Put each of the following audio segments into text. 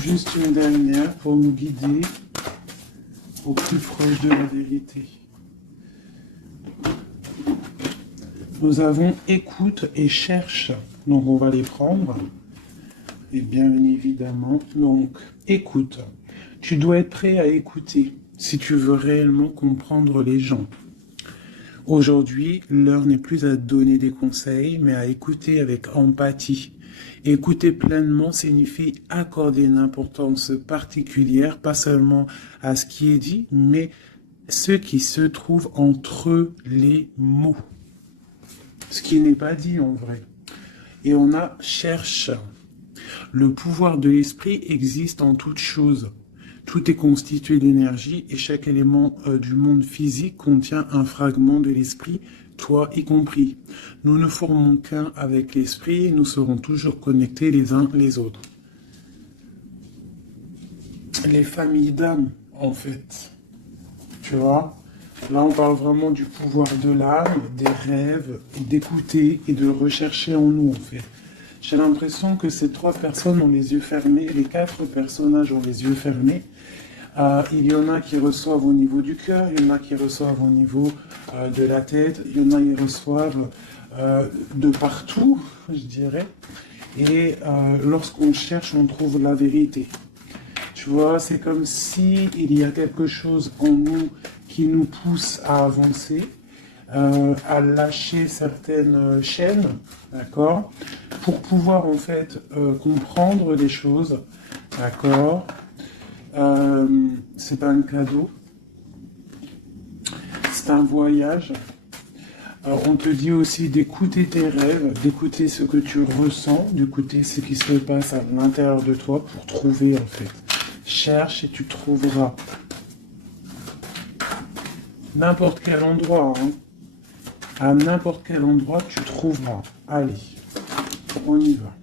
juste une dernière pour nous guider au plus proche de la vérité. Nous avons écoute et cherche. Donc on va les prendre. Et bien évidemment, donc écoute. Tu dois être prêt à écouter si tu veux réellement comprendre les gens. Aujourd'hui, l'heure n'est plus à donner des conseils, mais à écouter avec empathie. Écouter pleinement signifie accorder une importance particulière, pas seulement à ce qui est dit, mais ce qui se trouve entre les mots. Ce qui n'est pas dit en vrai. Et on a cherche. Le pouvoir de l'esprit existe en toute chose. Tout est constitué d'énergie et chaque élément du monde physique contient un fragment de l'esprit, toi y compris. Nous ne formons qu'un avec l'esprit et nous serons toujours connectés les uns les autres. Les familles d'âme, en fait. Tu vois ? Là, on parle vraiment du pouvoir de l'âme, des rêves, d'écouter et de rechercher en nous, en fait. J'ai l'impression que ces 3 personnes ont les yeux fermés, les 4 personnages ont les yeux fermés. Il y en a qui reçoivent au niveau du cœur, il y en a qui reçoivent au niveau de la tête, il y en a qui reçoivent de partout, je dirais. Et lorsqu'on cherche, on trouve la vérité. Tu vois, c'est comme si il y a quelque chose en nous qui nous pousse à avancer, à lâcher certaines chaînes, d'accord, pour pouvoir en fait comprendre les choses, d'accord. C'est pas un cadeau, c'est un voyage. Alors, on te dit aussi d'écouter tes rêves, d'écouter ce que tu ressens, d'écouter ce qui se passe à l'intérieur de toi pour trouver en fait. Cherche et tu trouveras. N'importe quel endroit, hein. À n'importe quel endroit, tu trouveras. Allez, on y va.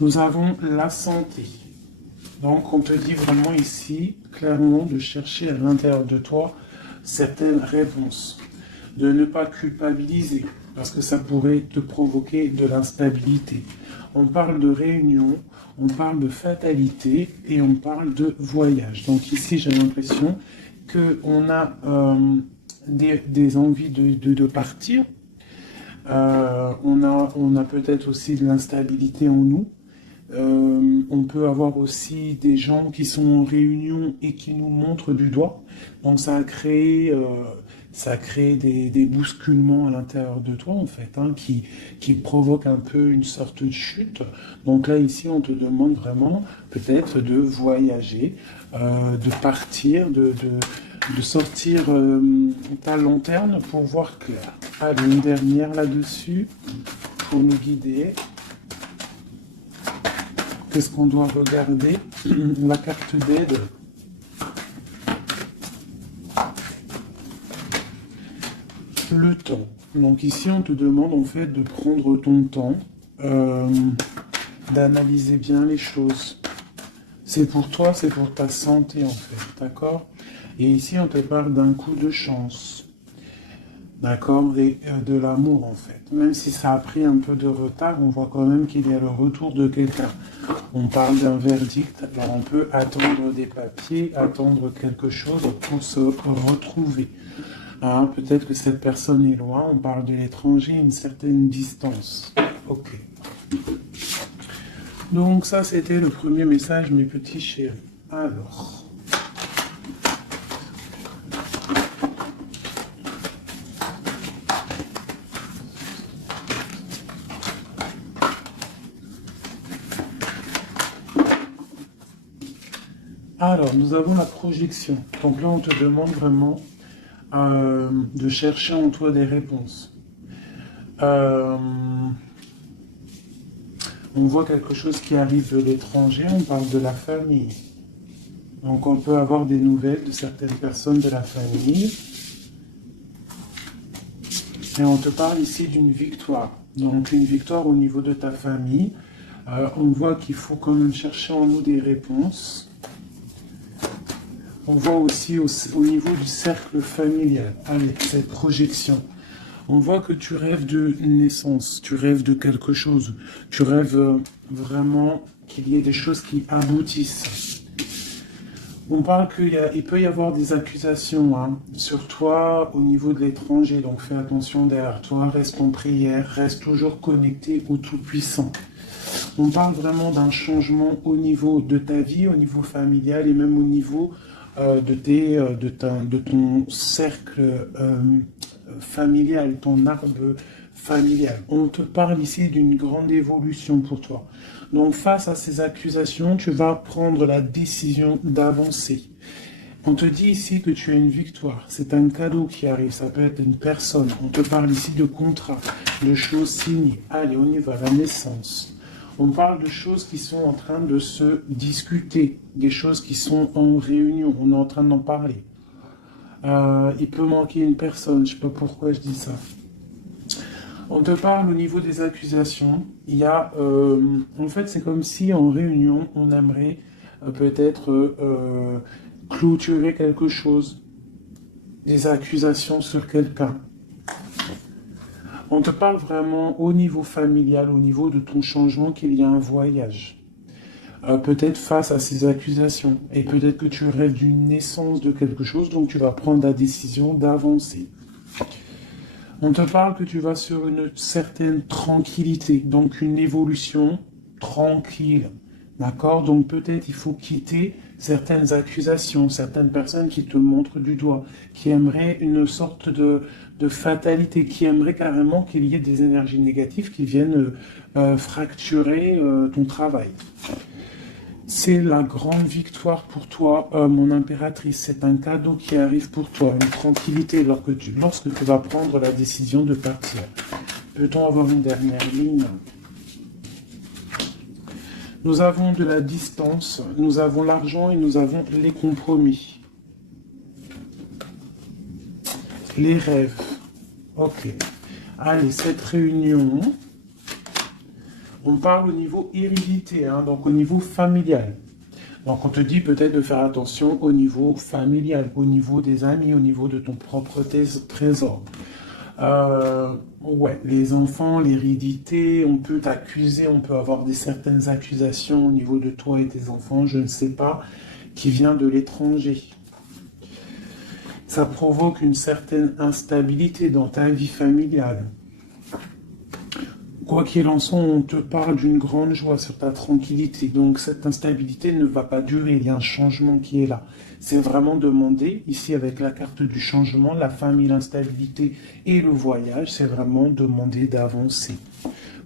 Nous avons la santé. Donc, on te dit vraiment ici, clairement, de chercher à l'intérieur de toi certaines réponses. De ne pas culpabiliser, parce que ça pourrait te provoquer de l'instabilité. On parle de réunion, on parle de fatalité et on parle de voyage. Donc ici, j'ai l'impression qu'on a des envies de partir. On a peut-être aussi de l'instabilité en nous. On peut avoir aussi des gens qui sont en réunion et qui nous montrent du doigt. Donc ça a créé des bousculements à l'intérieur de toi, en fait, hein, qui provoquent un peu une sorte de chute. Donc là, ici, on te demande vraiment peut-être de voyager, de partir, de sortir ta lanterne pour voir clair. Allez, une dernière là-dessus pour nous guider. Qu'est-ce qu'on doit regarder? La carte d'aide. Le temps. Donc ici, on te demande en fait de prendre ton temps, d'analyser bien les choses. C'est pour toi, c'est pour ta santé en fait, d'accord? Et ici, on te parle d'un coup de chance, d'accord? Et de l'amour en fait. Même si ça a pris un peu de retard, on voit quand même qu'il y a le retour de quelqu'un. On parle d'un verdict, alors on peut attendre des papiers, attendre quelque chose pour se retrouver. Hein, peut-être que cette personne est loin, on parle de l'étranger, une certaine distance. Ok. Donc ça, c'était le premier message, mes petits chéris. Alors, nous avons la projection. Donc là, on te demande vraiment de chercher en toi des réponses. On voit quelque chose qui arrive de l'étranger, on parle de la famille. Donc on peut avoir des nouvelles de certaines personnes de la famille. Et on te parle ici d'une victoire. Donc une victoire au niveau de ta famille. On voit qu'il faut quand même chercher en nous des réponses. On voit aussi au niveau du cercle familial, avec cette projection. On voit que tu rêves de naissance, tu rêves de quelque chose, tu rêves vraiment qu'il y ait des choses qui aboutissent. On parle qu'il peut y avoir des accusations sur toi au niveau de l'étranger, donc fais attention derrière toi, reste en prière, reste toujours connecté au Tout-Puissant. On parle vraiment d'un changement au niveau de ta vie, au niveau familial et même au niveau de ton cercle familial, ton arbre familial. On te parle ici d'une grande évolution pour toi. Donc face à ces accusations, tu vas prendre la décision d'avancer. On te dit ici que tu as une victoire. C'est un cadeau qui arrive. Ça peut être une personne. On te parle ici de contrat, de choses signées. Allez, on y va, la naissance. On parle de choses qui sont en train de se discuter, des choses qui sont en réunion. On est en train d'en parler. Il peut manquer une personne. Je ne sais pas pourquoi je dis ça. On te parle au niveau des accusations. Il y a, en fait, c'est comme si en réunion, on aimerait peut-être clôturer quelque chose, des accusations sur quelqu'un. On te parle vraiment au niveau familial, au niveau de ton changement, qu'il y a un voyage. Peut-être face à ces accusations. Et peut-être que tu rêves d'une naissance de quelque chose, donc tu vas prendre la décision d'avancer. On te parle que tu vas sur une certaine tranquillité, donc une évolution tranquille. D'accord? Donc peut-être il faut quitter certaines accusations, certaines personnes qui te montrent du doigt, qui aimeraient une sorte de fatalité, qui aimeraient carrément qu'il y ait des énergies négatives qui viennent fracturer ton travail. C'est la grande victoire pour toi, mon impératrice. C'est un cadeau qui arrive pour toi, une tranquillité lorsque tu vas prendre la décision de partir. Peut-on avoir une dernière ligne? Nous avons de la distance, nous avons l'argent et nous avons les compromis. Les rêves. Ok. Allez, cette réunion... On parle au niveau hérédité, donc au niveau familial. Donc on te dit peut-être de faire attention au niveau familial, au niveau des amis, au niveau de ton propre trésor. Ouais, les enfants, l'hérédité, on peut t'accuser, on peut avoir certaines accusations au niveau de toi et tes enfants, je ne sais pas, qui vient de l'étranger. Ça provoque une certaine instabilité dans ta vie familiale. Quoi qu'il en soit, on te parle d'une grande joie sur ta tranquillité. Donc cette instabilité ne va pas durer, il y a un changement qui est là. C'est vraiment demander, ici avec la carte du changement, la famille, l'instabilité et le voyage, c'est vraiment demander d'avancer.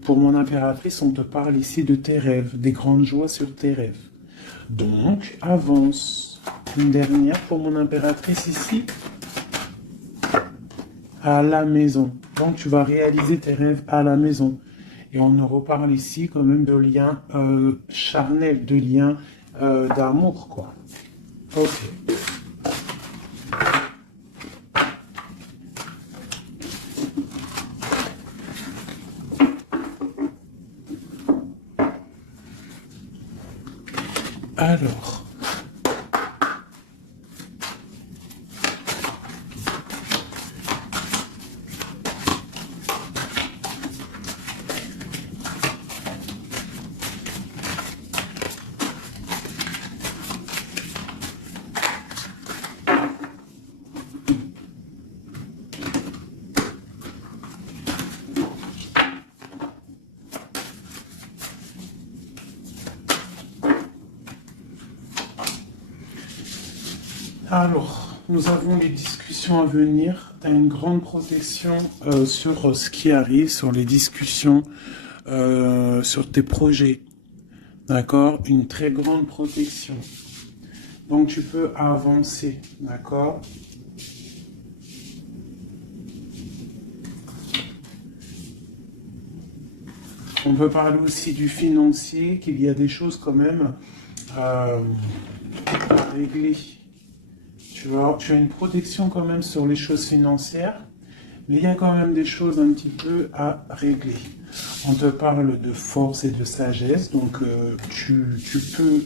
Pour mon impératrice, on te parle ici de tes rêves, des grandes joies sur tes rêves. Donc, avance. Une dernière pour mon impératrice ici. À la maison. Donc tu vas réaliser tes rêves à la maison. Et on nous reparle ici quand même de liens charnels, de liens d'amour, quoi. Ok. Alors... Alors, nous avons les discussions à venir. Tu as une grande protection sur ce qui arrive, sur les discussions, sur tes projets. D'accord? Une très grande protection. Donc, tu peux avancer. D'accord? On peut parler aussi du financier, qu'il y a des choses quand même à régler. Tu as une protection quand même sur les choses financières, mais il y a quand même des choses un petit peu à régler. On te parle de force et de sagesse, donc tu peux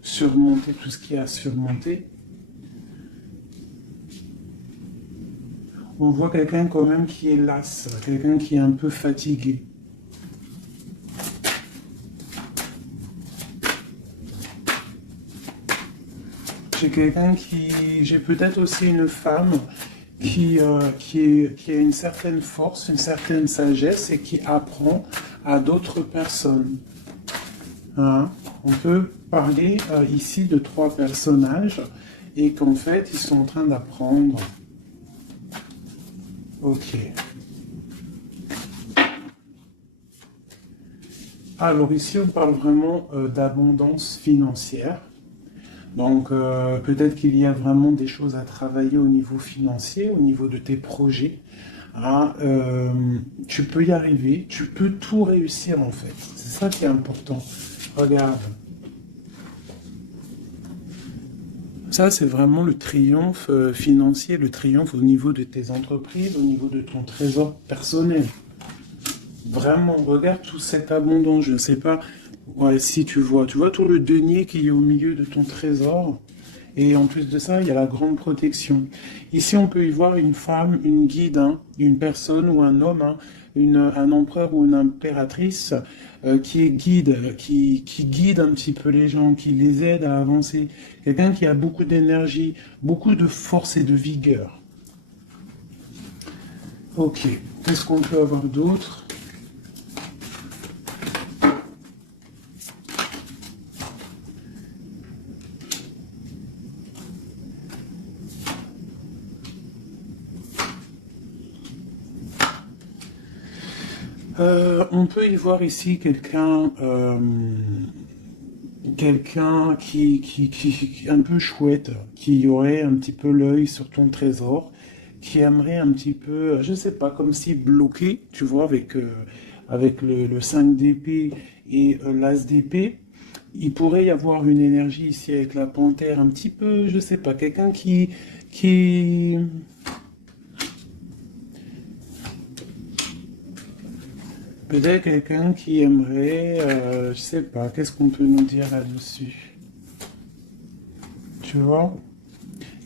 surmonter tout ce qu'il y a à surmonter. On voit quelqu'un quand même qui est las, quelqu'un qui est un peu fatigué. J'ai peut-être aussi une femme qui a une certaine force, une certaine sagesse et qui apprend à d'autres personnes. Hein? On peut parler ici de 3 personnages et qu'en fait, ils sont en train d'apprendre. Ok. Alors ici, on parle vraiment d'abondance financière. Donc, peut-être qu'il y a vraiment des choses à travailler au niveau financier, au niveau de tes projets. Hein, tu peux y arriver, tu peux tout réussir en fait. C'est ça qui est important. Regarde. Ça, c'est vraiment le triomphe financier, le triomphe au niveau de tes entreprises, au niveau de ton trésor personnel. Vraiment, regarde toute cette abondance. Je ne sais pas si tu vois tout le denier qui est au milieu de ton trésor. Et en plus de ça, il y a la grande protection. Ici, on peut y voir une femme, une guide, hein, une personne ou un homme, hein, un empereur ou une impératrice qui est guide, qui guide un petit peu les gens, qui les aide à avancer. Quelqu'un qui a beaucoup d'énergie, beaucoup de force et de vigueur. Ok, qu'est-ce qu'on peut avoir d'autre ? On peut y voir ici quelqu'un qui un peu chouette, qui aurait un petit peu l'œil sur ton trésor, qui aimerait un petit peu, je sais pas, comme si bloqué, tu vois, avec le 5 d'épée et l'as d'épée. Il pourrait y avoir une énergie ici avec la panthère, un petit peu, je sais pas, quelqu'un qui peut-être quelqu'un qui aimerait, je sais pas, qu'est-ce qu'on peut nous dire là-dessus? Tu vois?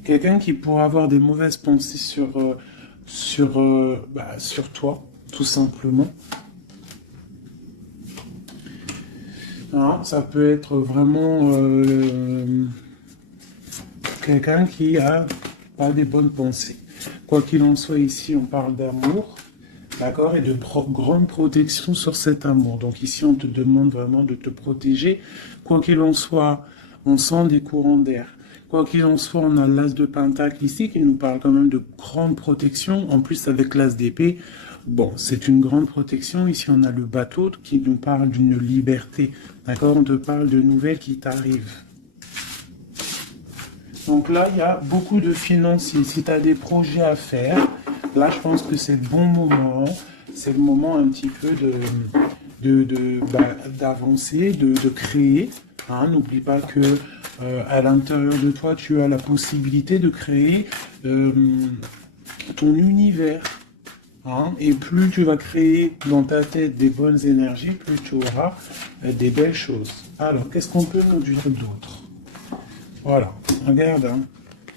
Quelqu'un qui pourrait avoir des mauvaises pensées sur toi, tout simplement. Hein, ça peut être vraiment quelqu'un qui a pas des bonnes pensées. Quoi qu'il en soit, ici, on parle d'amour. D'accord, et de grande protection sur cet amour. Donc ici, on te demande vraiment de te protéger. Quoi qu'il en soit, on sent des courants d'air. Quoi qu'il en soit, on a l'as de pentacle ici qui nous parle quand même de grande protection. En plus, avec l'as d'épée, bon, c'est une grande protection. Ici, on a le bateau qui nous parle d'une liberté. D'accord, on te parle de nouvelles qui t'arrivent. Donc là, il y a beaucoup de financiers. Si tu as des projets à faire, là, je pense que c'est le bon moment. C'est le moment un petit peu d'avancer, de créer. Hein, n'oublie pas que à l'intérieur de toi, tu as la possibilité de créer ton univers. Hein, et plus tu vas créer dans ta tête des bonnes énergies, plus tu auras des belles choses. Alors, qu'est-ce qu'on peut nous dire d'autre? Voilà, regarde, hein,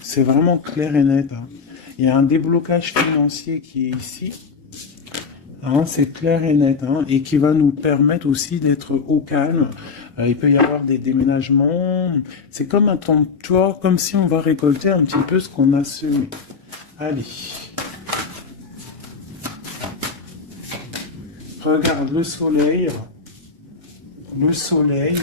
c'est vraiment clair et net. Hein. Il y a un déblocage financier qui est ici. Hein, c'est clair et net. Hein, et qui va nous permettre aussi d'être au calme. Il peut y avoir des déménagements. C'est comme un temps, tu vois, comme si on va récolter un petit peu ce qu'on a semé. Allez. Regarde le soleil. Le soleil.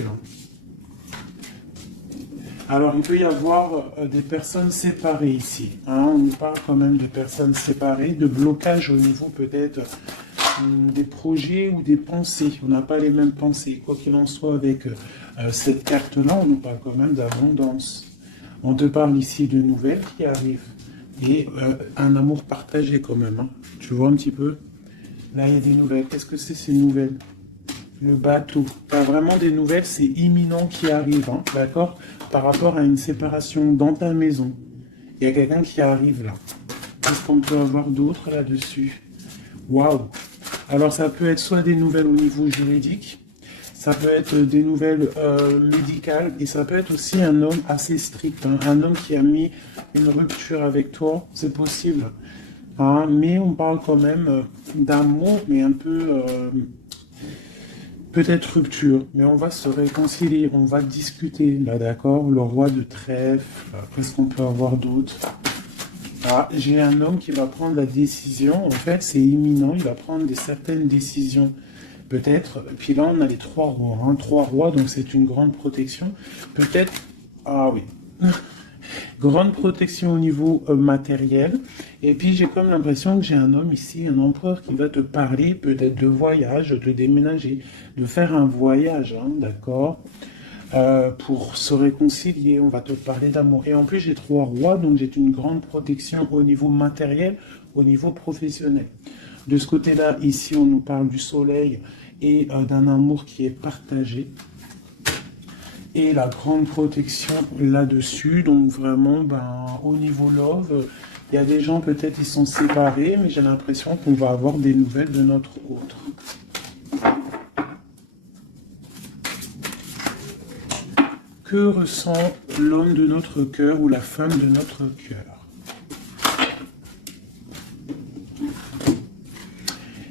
Alors, il peut y avoir des personnes séparées ici. Hein, on nous parle quand même de personnes séparées, de blocage au niveau peut-être des projets ou des pensées. On n'a pas les mêmes pensées. Quoi qu'il en soit, avec cette carte-là, on nous parle quand même d'abondance. On te parle ici de nouvelles qui arrivent. Et un amour partagé quand même. Hein. Tu vois un petit peu? Là, il y a des nouvelles. Qu'est-ce que c'est ces nouvelles? Le bateau. T'as vraiment des nouvelles, c'est imminent qui arrive, hein, d'accord? Par rapport à une séparation dans ta maison. Il y a quelqu'un qui arrive là. Qu'est-ce qu'on peut avoir d'autre là-dessus? Waouh! Alors ça peut être soit des nouvelles au niveau juridique, ça peut être des nouvelles médicales, et ça peut être aussi un homme assez strict, hein, un homme qui a mis une rupture avec toi, c'est possible. Hein, mais on parle quand même d'amour, mais un peu, peut-être rupture. Mais on va se réconcilier, on va discuter, là, d'accord? Le roi de trèfle, qu'est-ce qu'on peut avoir d'autre? Ah, j'ai un homme qui va prendre la décision, en fait, c'est imminent, il va prendre certaines décisions. Peut-être, puis là on a les trois rois, hein, trois rois, donc c'est une grande protection. Peut-être, ah oui, grande protection au niveau matériel. Et puis j'ai comme l'impression que j'ai un homme ici, un empereur qui va te parler peut-être de voyage, de déménager, de faire un voyage, hein, d'accord. Pour se réconcilier, on va te parler d'amour. Et en plus j'ai trois rois, donc j'ai une grande protection au niveau matériel, au niveau professionnel. De ce côté-là, ici on nous parle du soleil et d'un amour qui est partagé. Et la grande protection là-dessus, donc vraiment, ben, au niveau love, il y a des gens peut-être ils sont séparés, mais j'ai l'impression qu'on va avoir des nouvelles de notre autre. Que ressent l'homme de notre cœur ou la femme de notre cœur?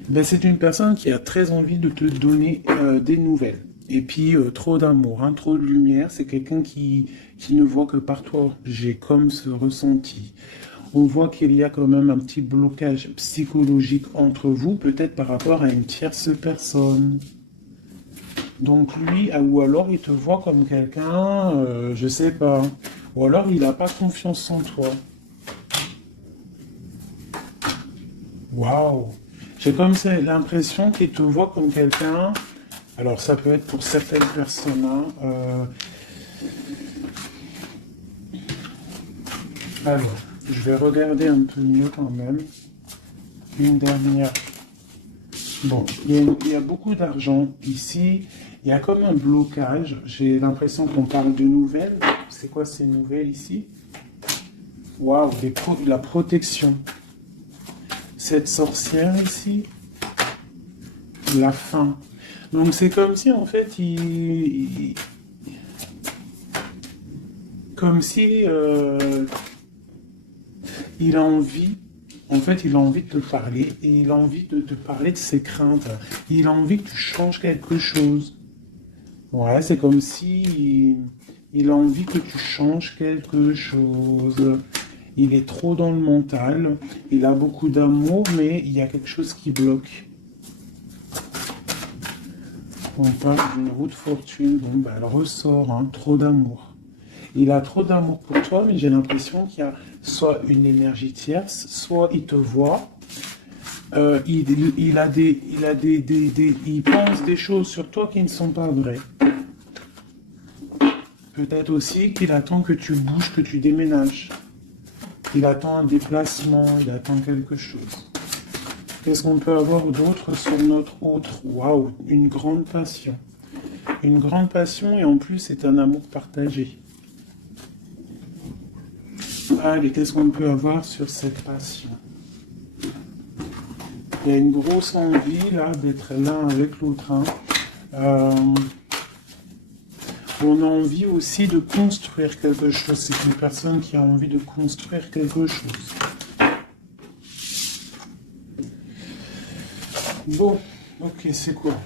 Ben, c'est une personne qui a très envie de te donner des nouvelles. Et puis, trop d'amour, hein, trop de lumière. C'est quelqu'un qui ne voit que par toi. J'ai comme ce ressenti. On voit qu'il y a quand même un petit blocage psychologique entre vous, peut-être par rapport à une tierce personne. Donc lui, ou alors il te voit comme quelqu'un, je sais pas. Ou alors il n'a pas confiance en toi. Waouh! J'ai comme ça l'impression qu'il te voit comme quelqu'un. Alors ça peut être pour certaines personnes. Hein, alors, je vais regarder un peu mieux quand même. Une dernière. Bon, il y a beaucoup d'argent ici. Il y a comme un blocage. J'ai l'impression qu'on parle de nouvelles. C'est quoi ces nouvelles ici? Waouh, la protection. Cette sorcière ici, la fin. Donc c'est comme si en fait comme si il a envie, en fait il a envie de te parler et il a envie de te parler de ses craintes. Il a envie que tu changes quelque chose. Ouais, c'est comme si il a envie que tu changes quelque chose. Il est trop dans le mental. Il a beaucoup d'amour, mais il y a quelque chose qui bloque. On parle d'une roue de fortune. Bon, bah, elle ressort, hein, trop d'amour. Il a trop d'amour pour toi, mais j'ai l'impression qu'il y a soit une énergie tierce, soit il te voit. Il pense des choses sur toi qui ne sont pas vraies. Peut-être aussi qu'il attend que tu bouges, que tu déménages. Il attend un déplacement, il attend quelque chose. Qu'est-ce qu'on peut avoir d'autre sur notre autre? Waouh, une grande passion. Une grande passion et en plus c'est un amour partagé. Allez, qu'est-ce qu'on peut avoir sur cette passion? Il y a une grosse envie là d'être l'un avec l'autre. Hein. On a envie aussi de construire quelque chose. C'est une personne qui a envie de construire quelque chose. Bon, ok, c'est quoi?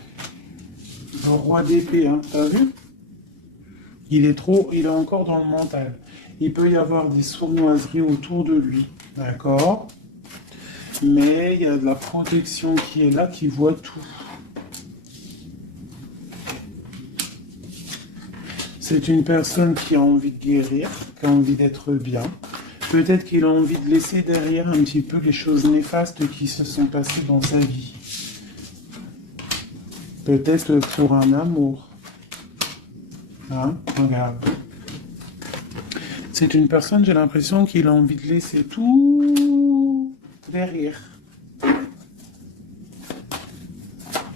Le roi d'épée, hein, t'as vu? Il est encore dans le mental. Il peut y avoir des sournoiseries autour de lui, d'accord? Mais il y a de la protection qui est là, qui voit tout. C'est une personne qui a envie de guérir, qui a envie d'être bien. Peut-être qu'il a envie de laisser derrière un petit peu les choses néfastes qui se sont passées dans sa vie. Peut-être pour un amour. Hein? Regarde. C'est une personne, j'ai l'impression qu'il a envie de laisser tout derrière.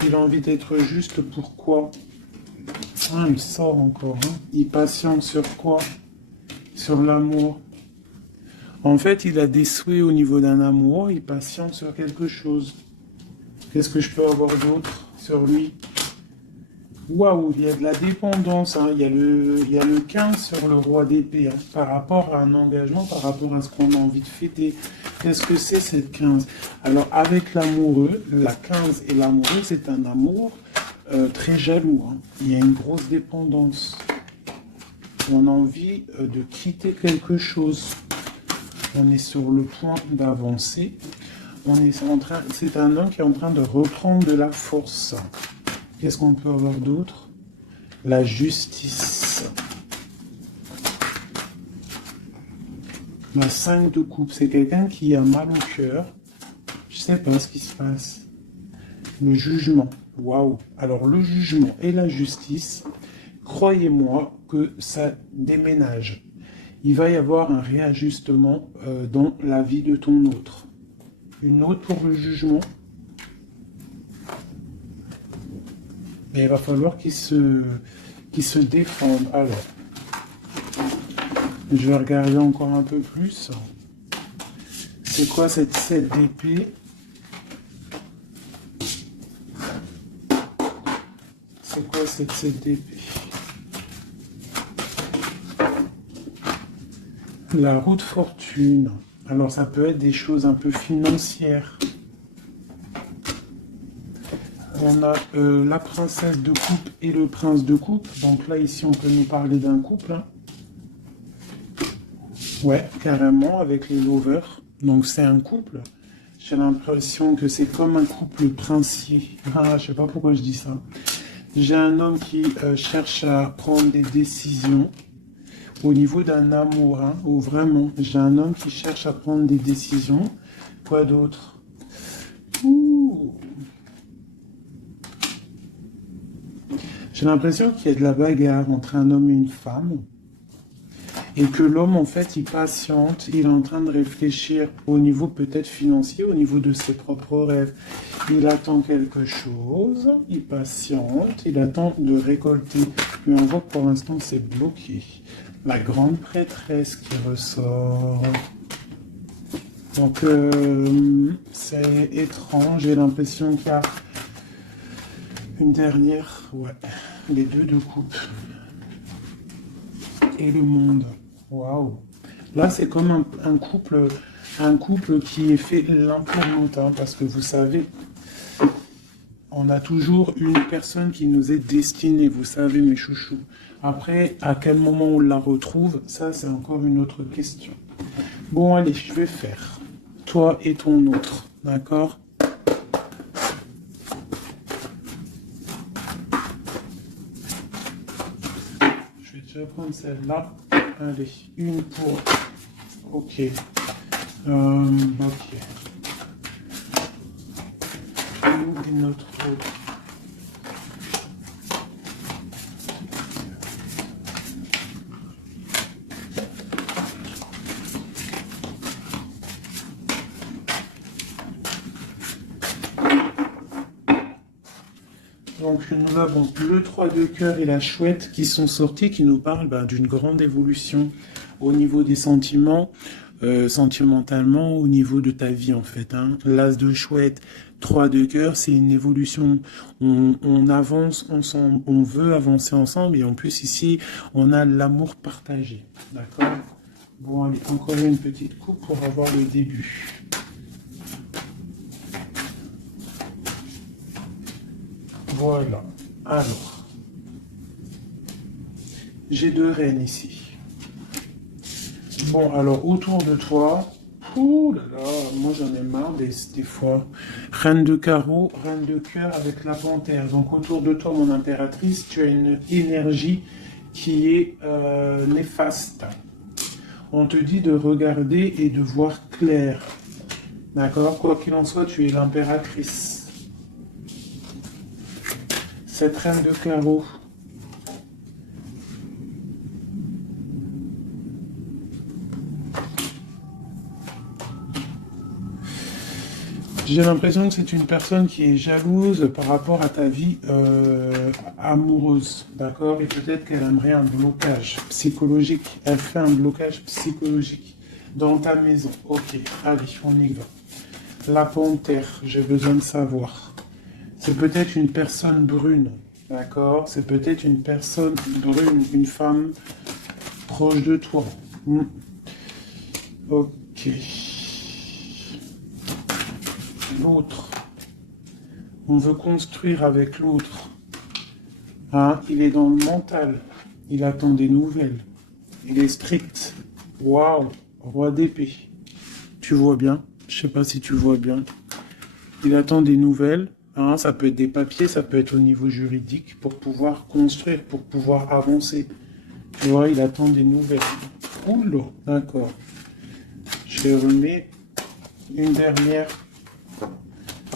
Il a envie d'être juste pour quoi? Ah, il sort encore. Hein? Il patiente sur quoi? Sur l'amour. En fait, il a des souhaits au niveau d'un amour. Il patiente sur quelque chose. Qu'est-ce que je peux avoir d'autre sur lui? Waouh, il y a de la dépendance, hein. Il y a le 15 sur le roi d'épée, hein, par rapport à un engagement, par rapport à ce qu'on a envie de fêter. Qu'est-ce que c'est cette 15? Alors, avec l'amoureux, la 15 et l'amoureux, c'est un amour très jaloux, hein. Il y a une grosse dépendance. On a envie de quitter quelque chose. On est sur le point d'avancer. C'est un homme qui est en train de reprendre de la force. Qu'est-ce qu'on peut avoir d'autre? La justice. La 5 de coupe, c'est quelqu'un qui a mal au cœur. Je sais pas ce qui se passe. Le jugement. Waouh. Alors le jugement et la justice, croyez-moi que ça déménage. Il va y avoir un réajustement dans la vie de ton autre. Une autre pour le jugement. Mais il va falloir qu'il se défende. Alors, je vais regarder encore un peu plus. C'est quoi cette 7 d'épée? C'est quoi cette 7 d'épée? La roue de fortune. Alors, ça peut être des choses un peu financières. On a la princesse de coupe et le prince de coupe. Donc là, ici, on peut nous parler d'un couple. Hein. Ouais, carrément, avec les lovers. Donc c'est un couple. J'ai l'impression que c'est comme un couple princier. Ah, je sais pas pourquoi je dis ça. J'ai un homme qui cherche à prendre des décisions au niveau d'un amour. Hein, ou vraiment, j'ai un homme qui cherche à prendre des décisions. Quoi d'autre? Ouh. J'ai l'impression qu'il y a de la bagarre entre un homme et une femme. Et que l'homme, en fait, il patiente, il est en train de réfléchir au niveau peut-être financier, au niveau de ses propres rêves. Il attend quelque chose, il patiente, il attend de récolter. Mais on voit que pour l'instant, c'est bloqué. La grande prêtresse qui ressort. Donc, c'est étrange, j'ai l'impression qu'il y a une dernière, ouais, les deux de coupe. Et le monde. Waouh. Là, c'est comme un couple qui est fait l'un pour l'autre, hein, parce que vous savez, on a toujours une personne qui nous est destinée, vous savez, mes chouchous. Après, à quel moment on la retrouve, ça, c'est encore une autre question. Bon, allez, je vais faire toi et ton autre, d'accord? Je vais prendre celle-là. Allez, une pour... Ok. Ok. Et notre autre. Donc nous avons le 3 de cœur et la chouette qui sont sortis, qui nous parlent d'une grande évolution au niveau des sentiments, sentimentalement, au niveau de ta vie en fait. Hein. L'as de chouette, 3 de cœur, c'est une évolution. On avance ensemble, on veut avancer ensemble et en plus ici, on a l'amour partagé. D'accord? Bon, allez, encore une petite coupe pour avoir le début. Voilà. Alors, j'ai deux reines ici. Bon, alors, autour de toi, ouh là là, moi j'en ai marre des fois. Reine de carreau, reine de cœur avec la panthère. Donc, autour de toi, mon impératrice, tu as une énergie qui est néfaste. On te dit de regarder et de voir clair. D'accord? Quoi qu'il en soit, tu es l'impératrice. Cette reine de carreau. J'ai l'impression que c'est une personne qui est jalouse par rapport à ta vie amoureuse, d'accord? Et peut-être qu'elle aimerait un blocage psychologique. Elle fait un blocage psychologique dans ta maison. Ok, allez, on y va. La panthère, j'ai besoin de savoir. C'est peut-être une personne brune. D'accord? C'est peut-être une personne brune, une femme proche de toi. Hmm. Ok. L'autre. On veut construire avec l'autre. Hein? Il est dans le mental. Il attend des nouvelles. Il est strict. Waouh. Roi d'épée. Tu vois bien? Je sais pas si tu vois bien. Il attend des nouvelles. Hein? Ça peut être des papiers, ça peut être au niveau juridique pour pouvoir construire, pour pouvoir avancer. Tu vois, il attend des nouvelles. Oula, d'accord. Je remets une dernière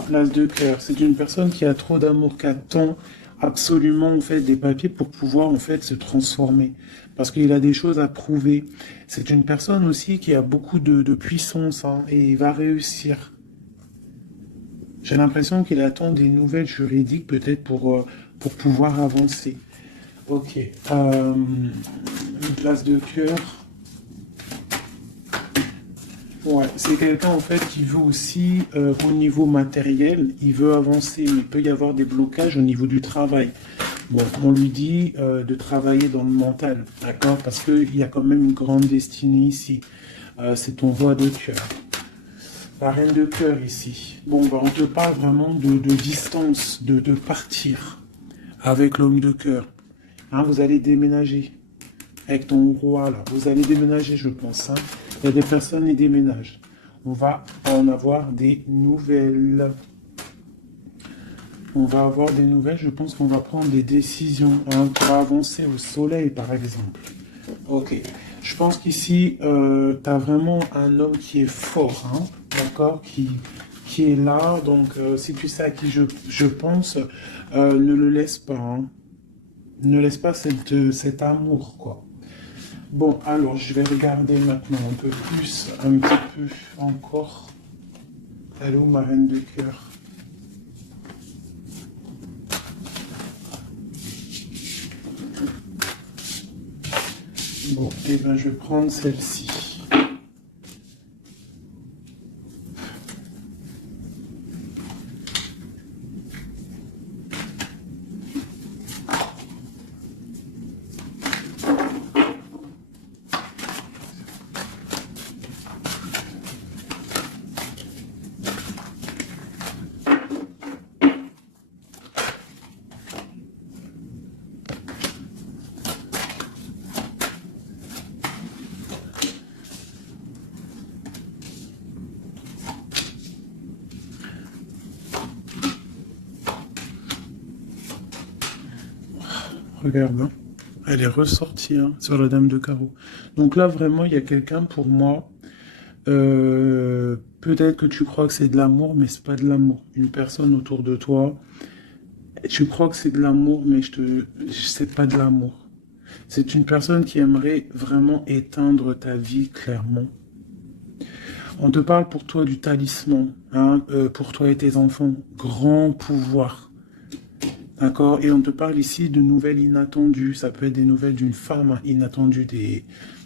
place de cœur. C'est une personne qui a trop d'amour, qui attend absolument en fait des papiers pour pouvoir en fait se transformer. Parce qu'il a des choses à prouver. C'est une personne aussi qui a beaucoup de puissance, hein, et il va réussir. J'ai l'impression qu'il attend des nouvelles juridiques peut-être pour pouvoir avancer. Ok. Une place de cœur. Ouais, c'est quelqu'un en fait qui veut aussi, au niveau matériel, il veut avancer, mais il peut y avoir des blocages au niveau du travail. Bon, on lui dit de travailler dans le mental, d'accord? Parce qu'il y a quand même une grande destinée ici. C'est ton roi de cœur. La reine de cœur ici. Bon, bah, on te parle vraiment de distance, de partir avec l'homme de cœur. Hein, vous allez déménager avec ton roi là. Vous allez déménager, je pense. Hein. Il y a des personnes qui déménagent. On va en avoir des nouvelles. On va avoir des nouvelles. Je pense qu'on va prendre des décisions, hein, pour avancer au soleil, par exemple. Ok. Je pense qu'ici, tu as vraiment un homme qui est fort, hein, d'accord, qui est là. Donc, si tu sais à qui je pense, ne le laisse pas. Hein. Ne laisse pas cet amour, quoi. Bon, alors, je vais regarder maintenant un peu plus, un petit peu encore. Elle est où, ma reine de cœur? Bon, et ben, je vais prendre celle-ci. Regarde, hein. Elle est ressortie, hein, sur la dame de carreau. Donc là, vraiment, il y a quelqu'un pour moi. Peut-être que tu crois que c'est de l'amour, mais c'est pas de l'amour. Une personne autour de toi, tu crois que c'est de l'amour, mais c'est pas de l'amour. C'est une personne qui aimerait vraiment éteindre ta vie, clairement. On te parle pour toi du talisman, hein, pour toi et tes enfants. Grand pouvoir. D'accord? Et on te parle ici de nouvelles inattendues. Ça peut être des nouvelles d'une femme inattendue.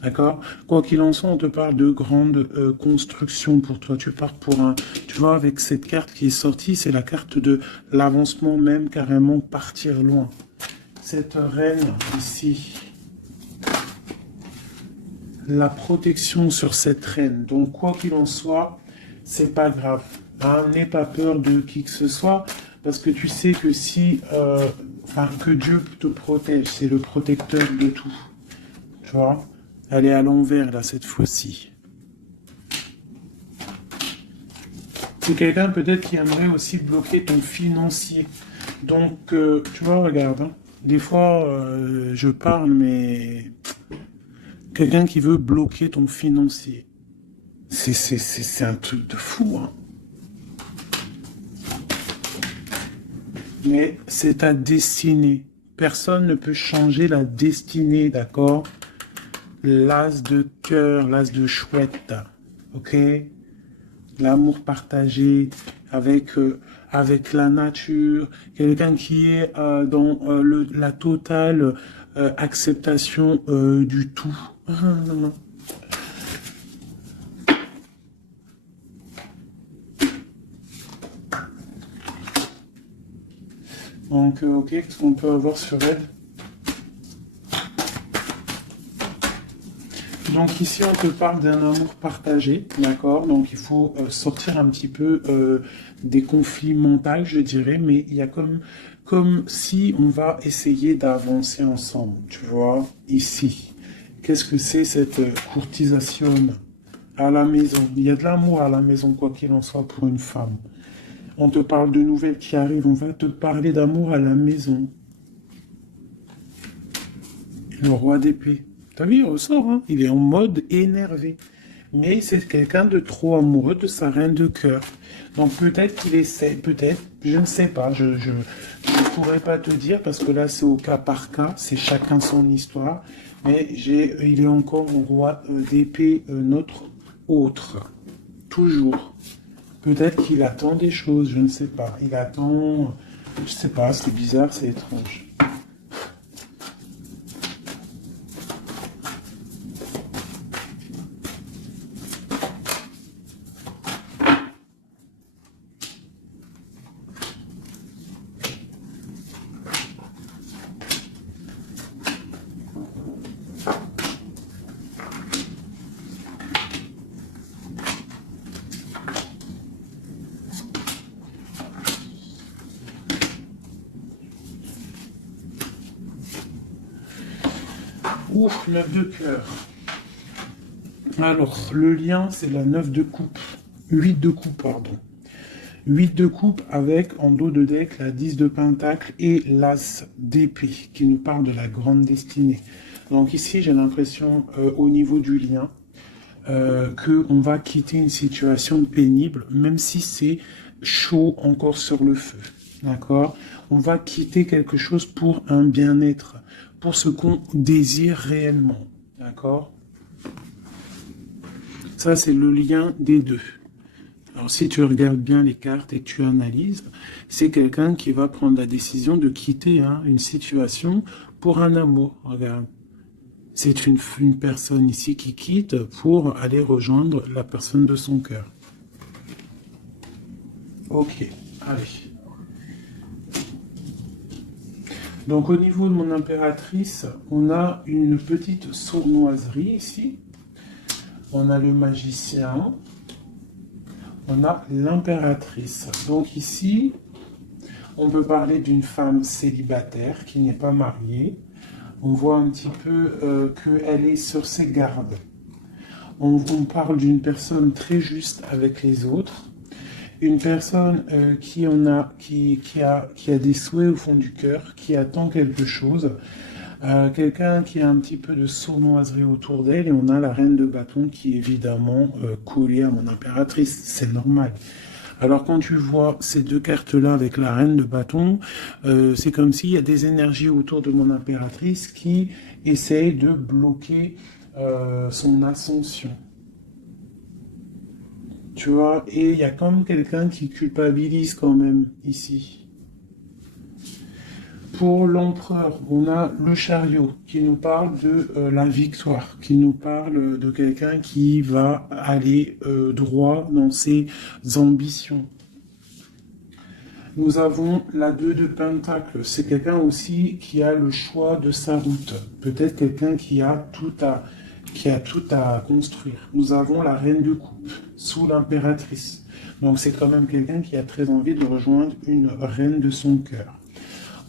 D'accord? Quoi qu'il en soit, on te parle de grandes constructions pour toi. Tu pars pour un... Tu vois, avec cette carte qui est sortie, c'est la carte de l'avancement même, carrément partir loin. Cette reine ici, la protection sur cette reine. Donc, quoi qu'il en soit, c'est pas grave. Hein, n'aie pas peur de qui que ce soit. Parce que tu sais que si, que Dieu te protège, c'est le protecteur de tout. Tu vois? Elle est à l'envers, là, cette fois-ci. C'est quelqu'un peut-être qui aimerait aussi bloquer ton financier. Donc, tu vois, regarde, hein. Des fois, je parle, mais quelqu'un qui veut bloquer ton financier. C'est un truc de fou, hein. Mais c'est ta destinée. Personne ne peut changer la destinée, d'accord? L'as de cœur, l'as de chouette, ok? L'amour partagé avec la nature, quelqu'un qui est dans la totale acceptation du tout. Ah, non, non. Donc, ok, qu'est-ce qu'on peut avoir sur elle? Donc ici, on te parle d'un amour partagé, d'accord? Donc il faut sortir un petit peu des conflits mentaux, je dirais, mais il y a comme si on va essayer d'avancer ensemble, tu vois, ici. Qu'est-ce que c'est cette courtisation à la maison? Il y a de l'amour à la maison, quoi qu'il en soit, pour une femme. On te parle de nouvelles qui arrivent, on va te parler d'amour à la maison. Le roi d'épée. T'as vu, il ressort, hein? Il est en mode énervé. Mais c'est quelqu'un de trop amoureux de sa reine de cœur. Donc peut-être qu'il essaie, peut-être, je ne sais pas, je ne pourrais pas te dire parce que là c'est au cas par cas, c'est chacun son histoire. Mais il est encore au roi d'épée, notre autre, toujours. Peut-être qu'il attend des choses, je ne sais pas. Il attend, je sais pas, c'est bizarre, c'est étrange. Ouf, 9 de cœur. Alors, le lien, c'est la 9 de coupe. 8 de coupe, pardon. 8 de coupe avec, en dos de deck, la 10 de pentacle et l'as d'épée, qui nous parle de la grande destinée. Donc ici, j'ai l'impression, au niveau du lien, qu'on va quitter une situation pénible, même si c'est chaud encore sur le feu. D'accord? On va quitter quelque chose pour un bien-être, pour ce qu'on désire réellement. D'accord? Ça, c'est le lien des deux. Alors, si tu regardes bien les cartes et que tu analyses, c'est quelqu'un qui va prendre la décision de quitter une situation pour un amour. Regarde. C'est une personne ici qui quitte pour aller rejoindre la personne de son cœur. Ok, allez. Donc au niveau de mon impératrice, on a une petite sournoiserie ici. On a le magicien. On a l'impératrice. Donc ici, on peut parler d'une femme célibataire qui n'est pas mariée. On voit un petit peu qu'elle est sur ses gardes. On parle d'une personne très juste avec les autres. Une personne qui a des souhaits au fond du cœur, qui attend quelque chose. Quelqu'un qui a un petit peu de sournoiserie autour d'elle. Et on a la reine de bâton qui est évidemment collée à mon impératrice. C'est normal. Alors quand tu vois ces deux cartes-là avec la reine de bâton, c'est comme s'il y a des énergies autour de mon impératrice qui essayent de bloquer son ascension. Tu vois, et il y a comme quelqu'un qui culpabilise quand même ici. Pour l'empereur, on a le chariot qui nous parle de la victoire, qui nous parle de quelqu'un qui va aller droit dans ses ambitions. Nous avons la 2 de pentacle, c'est quelqu'un aussi qui a le choix de sa route. Peut-être quelqu'un qui a tout à construire. Nous avons la reine de coupe, sous l'impératrice. Donc c'est quand même quelqu'un qui a très envie de rejoindre une reine de son cœur.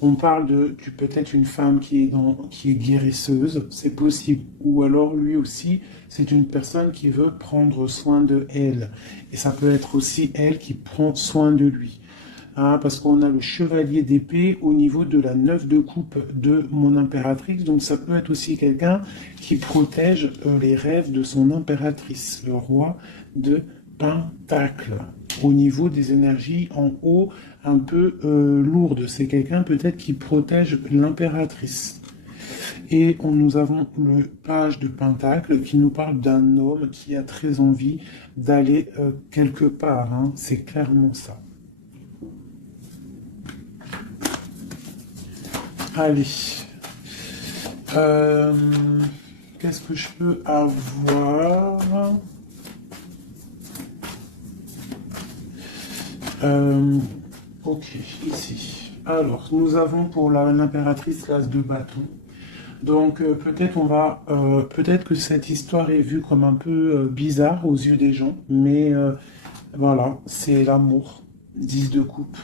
On parle de peut-être une femme qui est guérisseuse, c'est possible. Ou alors lui aussi, c'est une personne qui veut prendre soin de elle. Et ça peut être aussi elle qui prend soin de lui. Parce qu'on a le chevalier d'épée au niveau de la 9 de coupe de mon impératrice. Donc ça peut être aussi quelqu'un qui protège les rêves de son impératrice, le roi de pentacle. Au niveau des énergies en haut, un peu lourdes. C'est quelqu'un peut-être qui protège l'impératrice. Et nous avons le page de pentacle qui nous parle d'un homme qui a très envie d'aller quelque part. C'est clairement ça. Allez. Qu'est-ce que je peux avoir? Ok, ici. Alors, nous avons pour l'impératrice l'as de bâton. Donc, peut-être que cette histoire est vue comme un peu bizarre aux yeux des gens, mais voilà, c'est l'amour. 10 de coupe.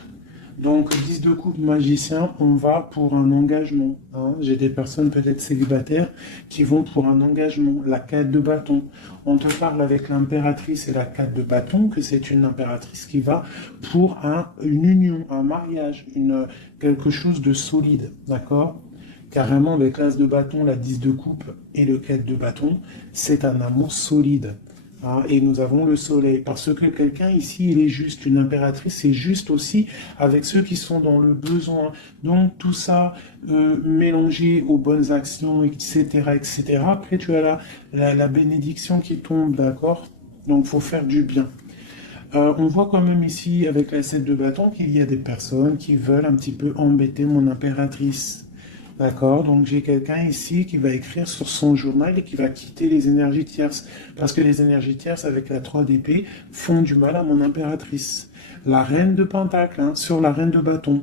Donc, 10 de coupe magicien, on va pour un engagement, hein. J'ai des personnes peut-être célibataires qui vont pour un engagement. La 4 de bâton. On te parle avec l'impératrice et la 4 de bâton que c'est une impératrice qui va pour une union, un mariage, quelque chose de solide. D'accord? Carrément, avec l'as de bâton, la 10 de coupe et le 4 de bâton, c'est un amour solide. Hein, et nous avons le soleil, parce que quelqu'un ici, il est juste, une impératrice, c'est juste aussi avec ceux qui sont dans le besoin. Donc tout ça, mélangé aux bonnes actions, etc., etc. Après, tu as la bénédiction qui tombe, d'accord? Donc, il faut faire du bien. On voit quand même ici, avec la 7 de bâton, qu'il y a des personnes qui veulent un petit peu embêter mon impératrice. D'accord, donc j'ai quelqu'un ici qui va écrire sur son journal et qui va quitter les énergies tierces. Parce que les énergies tierces, avec la 3 d'épée, font du mal à mon impératrice. La reine de pentacle, hein, sur la reine de bâton.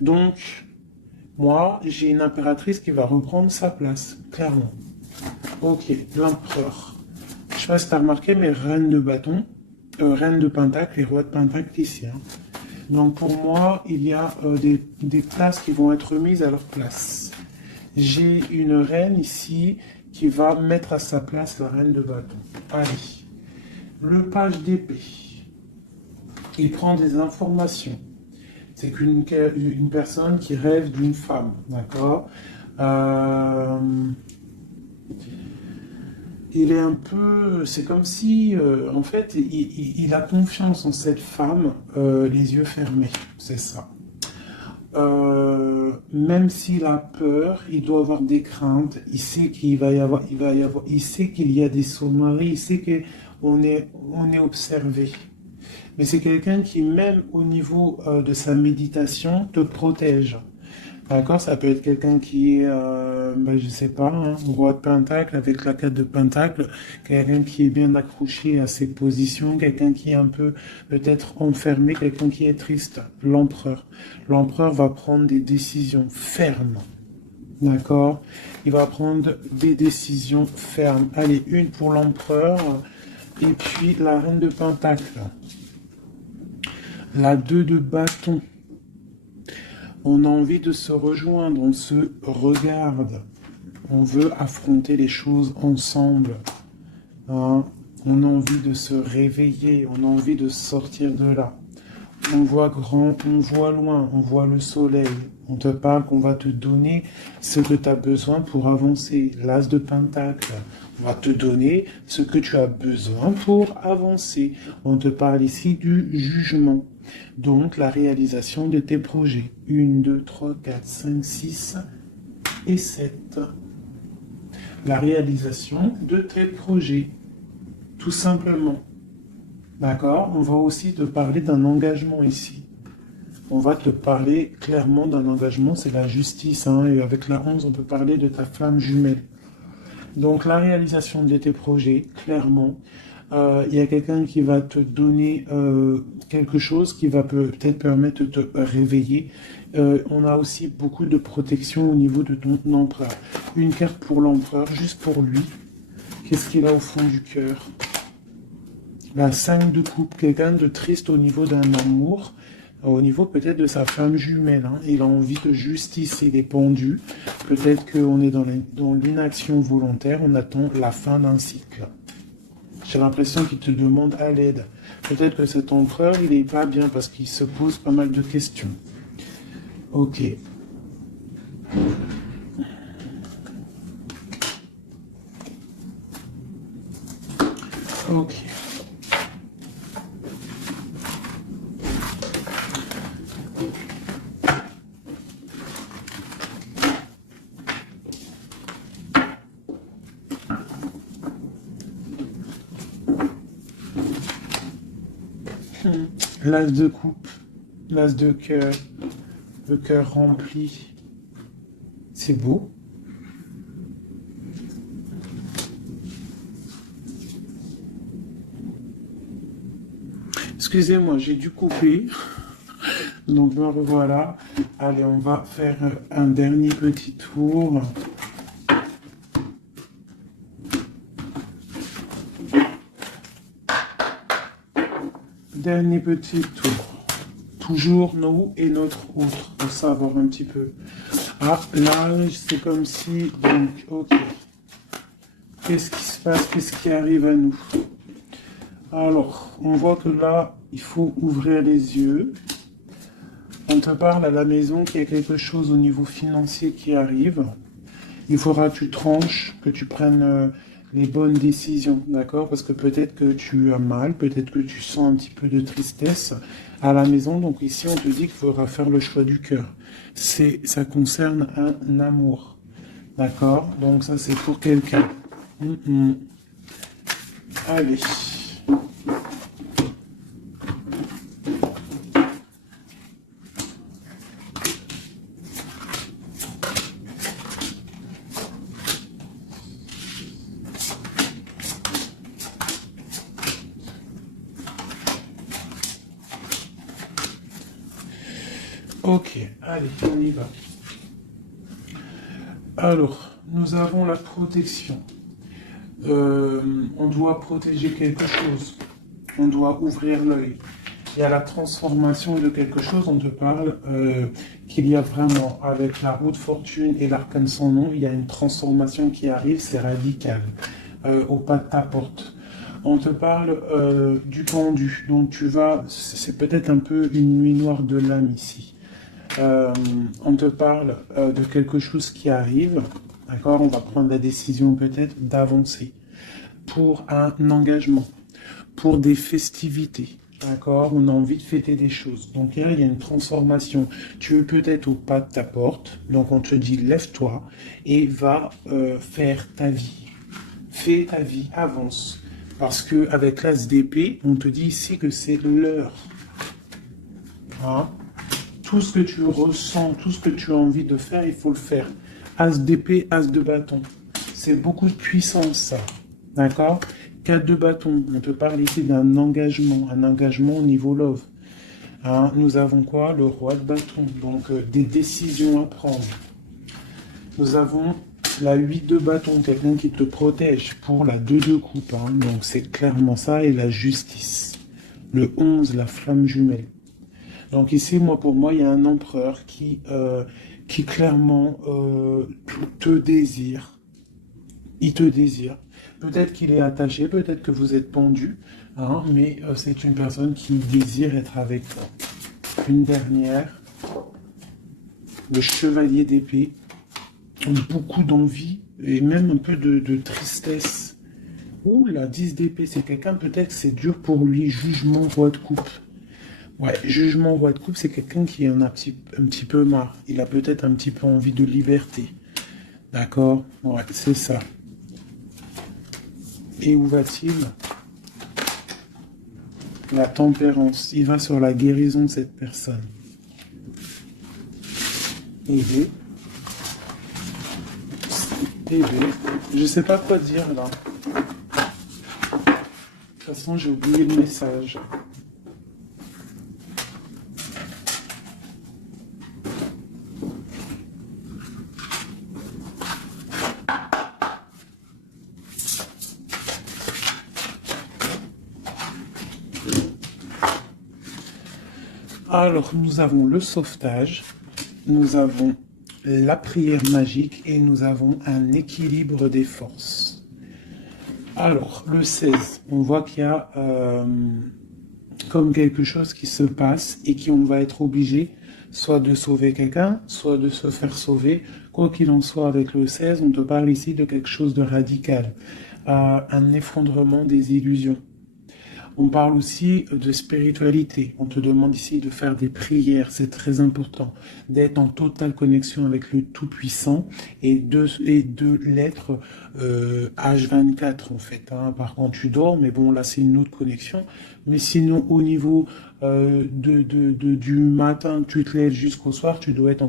Donc, moi, j'ai une impératrice qui va reprendre sa place, clairement. Ok, l'empereur. Je sais pas si tu as remarqué, mais reine de bâton, reine de pentacle et roi de pentacle ici. Hein. Donc pour moi, il y a des places qui vont être mises à leur place. J'ai une reine ici qui va mettre à sa place la reine de bâton. Allez, le page d'épée. Il prend des informations. C'est une personne qui rêve d'une femme, d'accord? Il est un peu, c'est comme si, en fait, il a confiance en cette femme, les yeux fermés, c'est ça. Même s'il a peur, il doit avoir des craintes. Il sait il sait qu'il y a des sauveries, il sait on est observé. Mais c'est quelqu'un qui, même au niveau de sa méditation, te protège. D'accord, ça peut être quelqu'un qui est, je sais pas, hein, roi de pentacle avec la 4 de pentacle, quelqu'un qui est bien accroché à ses positions, quelqu'un qui est un peu peut-être enfermé, quelqu'un qui est triste, l'empereur. L'empereur va prendre des décisions fermes. D'accord, il va prendre des décisions fermes. Allez, une pour l'empereur, et puis la reine de pentacle. La 2 de bâton. On a envie de se rejoindre, on se regarde. On veut affronter les choses ensemble. Hein? On a envie de se réveiller, on a envie de sortir de là. On voit grand, on voit loin, on voit le soleil. On te parle qu'on va te donner ce que tu as besoin pour avancer. L'as de pentacle. On va te donner ce que tu as besoin pour avancer. On te parle ici du jugement. Donc, la réalisation de tes projets. 1, 2, 3, 4, 5, 6 et 7. La réalisation de tes projets. Tout simplement. D'accord? On va aussi te parler d'un engagement ici. On va te parler clairement d'un engagement, c'est la justice. Hein, et avec la 11, on peut parler de ta flamme jumelle. Donc, la réalisation de tes projets, clairement. Il y a quelqu'un qui va te donner quelque chose qui va peut-être permettre de te réveiller. On a aussi beaucoup de protection au niveau de ton empereur. Une carte pour l'empereur, juste pour lui. Qu'est-ce qu'il a au fond du cœur? La 5 de coupe, quelqu'un de triste au niveau d'un amour, au niveau peut-être de sa femme jumelle. Hein. Il a envie de justice, il est pendu. Peut-être qu'on est dans l'inaction volontaire, on attend la fin d'un cycle. J'ai l'impression qu'il te demande à l'aide. Peut-être que cet empereur, il n'est pas bien parce qu'il se pose pas mal de questions. Ok. Ok. L'as de coupe, l'as de cœur, le cœur rempli. C'est beau. Excusez-moi, j'ai dû couper. Donc me revoilà. Allez, on va faire un dernier petit tour. Dernier petit tour. Toujours nous et notre autre, pour savoir un petit peu. Ah, là, c'est comme si... Donc, ok. Qu'est-ce qui se passe? Qu'est-ce qui arrive à nous? Alors, on voit que là, il faut ouvrir les yeux. On te parle à la maison qu'il y a quelque chose au niveau financier qui arrive. Il faudra que tu tranches, que tu prennes les bonnes décisions, d'accord? Parce que peut-être que tu as mal, peut-être que tu sens un petit peu de tristesse à la maison. Donc ici, on te dit qu'il faudra faire le choix du cœur. Ça concerne un amour, d'accord? Donc ça, c'est pour quelqu'un. Allez. Ok, allez, on y va. Alors, nous avons la protection. On doit protéger quelque chose. On doit ouvrir l'œil. Il y a la transformation de quelque chose. On te parle qu'il y a vraiment, avec la roue de fortune et l'arcane sans nom, il y a une transformation qui arrive, c'est radical, au pas de ta porte. On te parle du pendu. Donc tu vas, c'est peut-être un peu une nuit noire de l'âme ici. On te parle de quelque chose qui arrive, d'accord? On va prendre la décision peut-être d'avancer pour un engagement, pour des festivités, d'accord? On a envie de fêter des choses. Donc là, il y a une transformation. Tu es peut-être au pas de ta porte, donc on te dit lève-toi et va faire ta vie. Fais ta vie, avance. Parce que avec l'as d'épée, on te dit ici que c'est l'heure. Hein? Tout ce que tu ressens, tout ce que tu as envie de faire, il faut le faire. As d'épée, as de bâton. C'est beaucoup de puissance, ça. D'accord? 4 de bâton. On te parle ici d'un engagement. Un engagement au niveau love. Hein, nous avons quoi? Le roi de bâton. Donc, des décisions à prendre. Nous avons la 8 de bâton. Quelqu'un qui te protège pour la 2 de coupe. Hein. Donc, c'est clairement ça. Et la justice. Le 11, la flamme jumelle. Donc ici, pour moi, il y a un empereur qui clairement te désire. Il te désire. Peut-être qu'il est attaché, peut-être que vous êtes pendu, hein, mais c'est une personne qui désire être avec toi. Une dernière, le chevalier d'épée, beaucoup d'envie et même un peu de tristesse. Ouh, la 10 d'épée, c'est quelqu'un, peut-être que c'est dur pour lui, jugement, roi de coupe. Ouais, jugement roi de coupe, c'est quelqu'un qui en a un petit peu marre. Il a peut-être un petit peu envie de liberté. D'accord? Ouais, c'est ça. Et où va-t-il? La tempérance. Il va sur la guérison de cette personne. Et je sais pas quoi dire là. De toute façon, j'ai oublié le message. Alors, nous avons le sauvetage, nous avons la prière magique et nous avons un équilibre des forces. Alors, le 16, on voit qu'il y a comme quelque chose qui se passe et qu'on va être obligé soit de sauver quelqu'un, soit de se faire sauver. Quoi qu'il en soit, avec le 16, on te parle ici de quelque chose de radical, un effondrement des illusions. On parle aussi de spiritualité. On te demande ici de faire des prières, c'est très important, d'être en totale connexion avec le Tout-Puissant et de l'être H24 en fait. Hein. Par contre, tu dors, mais bon, là c'est une autre connexion. Mais sinon, au niveau du matin, tu te lèves jusqu'au soir, tu dois être en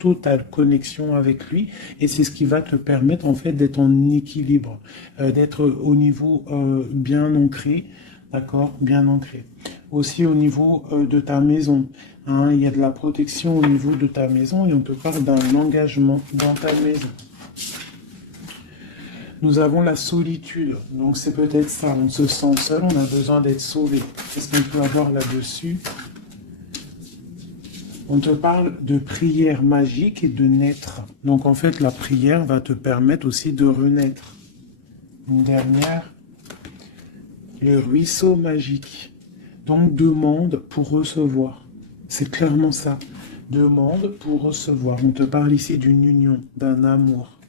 totale connexion avec lui. Et c'est ce qui va te permettre en fait d'être en équilibre, d'être au niveau bien ancré. D'accord, bien ancré. aussi au niveau de ta maison. Hein, il y a de la protection au niveau de ta maison et on te parle d'un engagement dans ta maison. Nous avons la solitude, donc c'est peut-être ça, on se sent seul, on a besoin d'être sauvé. Qu'est-ce qu'on peut avoir là-dessus? On te parle de prière magique et de naître. Donc en fait, la prière va te permettre aussi de renaître. Une dernière, le ruisseau magique. Donc demande pour recevoir. C'est clairement ça. Demande pour recevoir. On te parle ici d'une union, d'un amour.